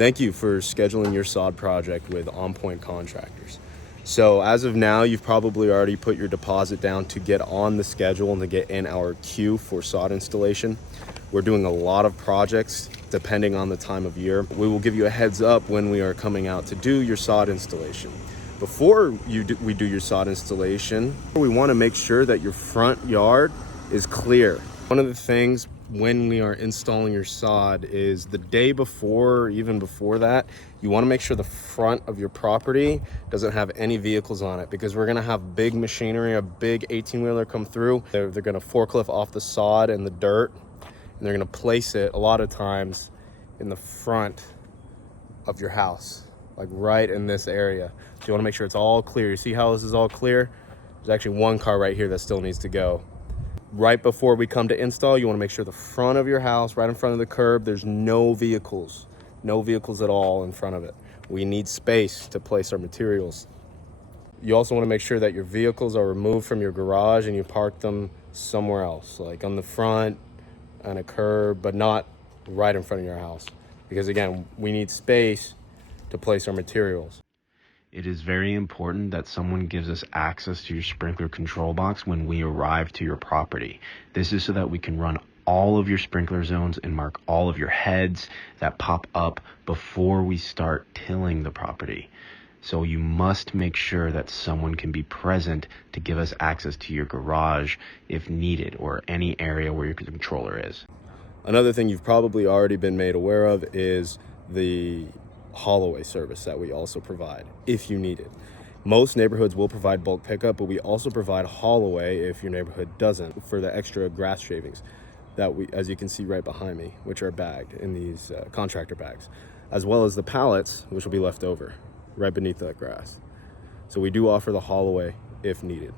Thank you for scheduling your sod project with On Point Contractors. So as of now, you've probably already put your deposit down to get on the schedule and to get in our queue for sod installation. We're doing a lot of projects depending on the time of year. We will give you a heads up when we are coming out to do your sod installation. Before we do your sod installation, we want to make sure that your front yard is clear. One of the things when we are installing your sod is the day before, or even before that, you want to make sure the front of your property doesn't have any vehicles on it, because we're going to have big machinery, a big 18-wheeler come through. They're going to forklift off the sod and the dirt, and they're going to place it a lot of times in the front of your house, like right in this area. So you want to make sure it's all clear. You see how this is all clear? There's actually one car right here that still needs to go. Right before we come to install, you want to make sure the front of your house, right in front of the curb, there's no vehicles at all in front of it. We need space to place our materials. You also want to make sure that your vehicles are removed from your garage and you park them somewhere else, like on the front, on a curb, but not right in front of your house. Because again, we need space to place our materials. It is very important that someone gives us access to your sprinkler control box when we arrive to your property. This is so that we can run all of your sprinkler zones and mark all of your heads that pop up before we start tilling the property. So you must make sure that someone can be present to give us access to your garage if needed, or any area where your controller is. Another thing you've probably already been made aware of is the haul-away service that we also provide if you need it. Most neighborhoods will provide bulk pickup, but we also provide haul-away if your neighborhood doesn't, for the extra grass shavings that we, as you can see right behind me, which are bagged in these contractor bags, as well as the pallets, which will be left over right beneath that grass. So we do offer the haul-away if needed.